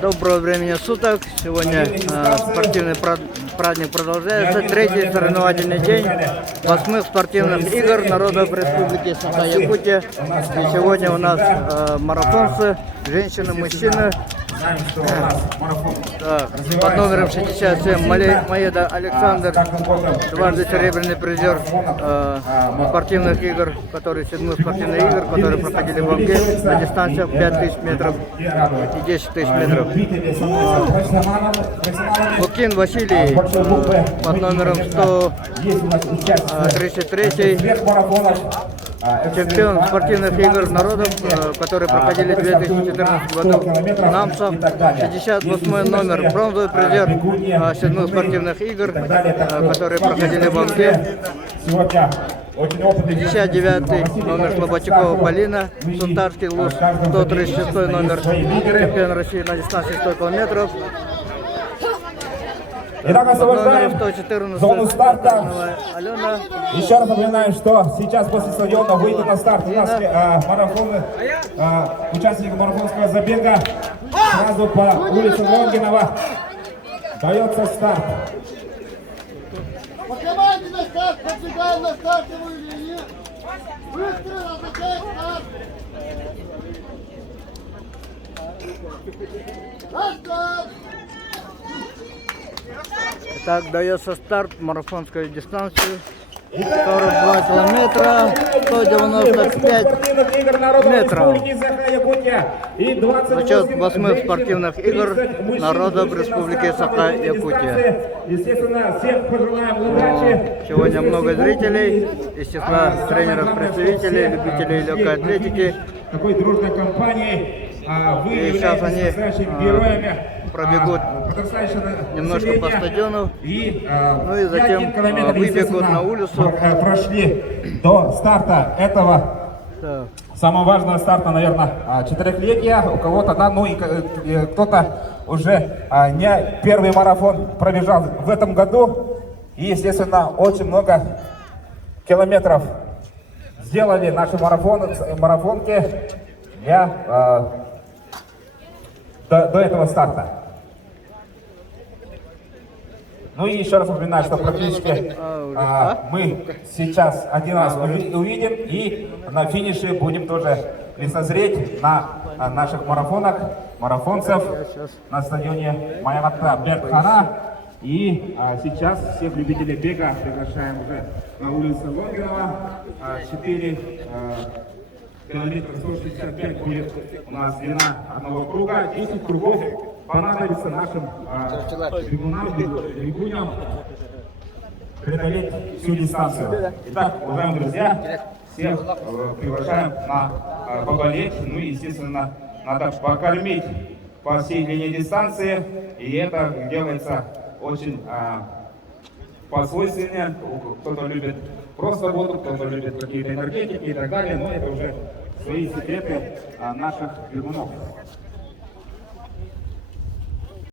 Доброго времени суток. Сегодня спортивный праздник продолжается. Третий соревновательный день 8-х спортивных игр Народов Республики Саха-Якутия. И сегодня у нас марафонцы, женщины, мужчины. Так, под номером 67 Маеда Александр, дважды серебряный призер спортивных игр, седьмых спортивных игр, которые проходили в Амге на дистанциях 5000 метров и 10 тысяч метров. Лукин Василий под номером 133, чемпион спортивных игр народов, которые проходили в 2014 году в Намсах. 68 номер, бронзовый призер 7 спортивных игр, которые проходили в Амге. 59 номер Слободчикова Полина, Сунтарский Луз, 136 номер, чемпион России на дистанции 100 километров. Итак, освобождаем зону старта. Алена. Еще раз напоминаю, что сейчас после стадиона выйдет на старт у нас участники марафонского забега. Сразу по улице Лонгинова дается старт. Поднимайте на старт, подбегаем на стартовую линию. Быстро назначаем старт. На старт! Итак, дается старт марафонской дистанции. 42 километра, 195 метров. Зачет 8-х спортивных игр Народов Республики Саха-Якутия. Естественно, всем пожелаем удачи. Сегодня много зрителей, из числа тренеров, представителей, любителей легкой атлетики. Такой дружной компанией вы И сейчас они героями. пробегут немножко по стадиону, ну и затем выбегут на улицу. Прошли до старта этого самого важного старта, наверное, 4-летия. У кого-то, да, ну и кто-то уже не первый марафон пробежал в этом году. И, естественно, очень много километров сделали наши марафонки до этого старта. Ну и еще раз напоминаю, что практически мы сейчас один раз увидим и на финише будем тоже лицезреть на наших марафонцев на стадионе Маяватта Бертхана. И сейчас всех любителей бега приглашаем уже на улицу Лонгинова. 4 километра 165 будет у нас длина одного круга, 10 кругов понадобится нашим бегунам преодолеть всю дистанцию. Итак, уважаемые друзья, всех приглашаем на поболеть, ну и, естественно, надо покормить по всей длине дистанции, и это делается очень по-свойственному. Кто-то любит просто воду, кто-то любит какие-то энергетики и так далее, но это уже свои секреты наших бегунов.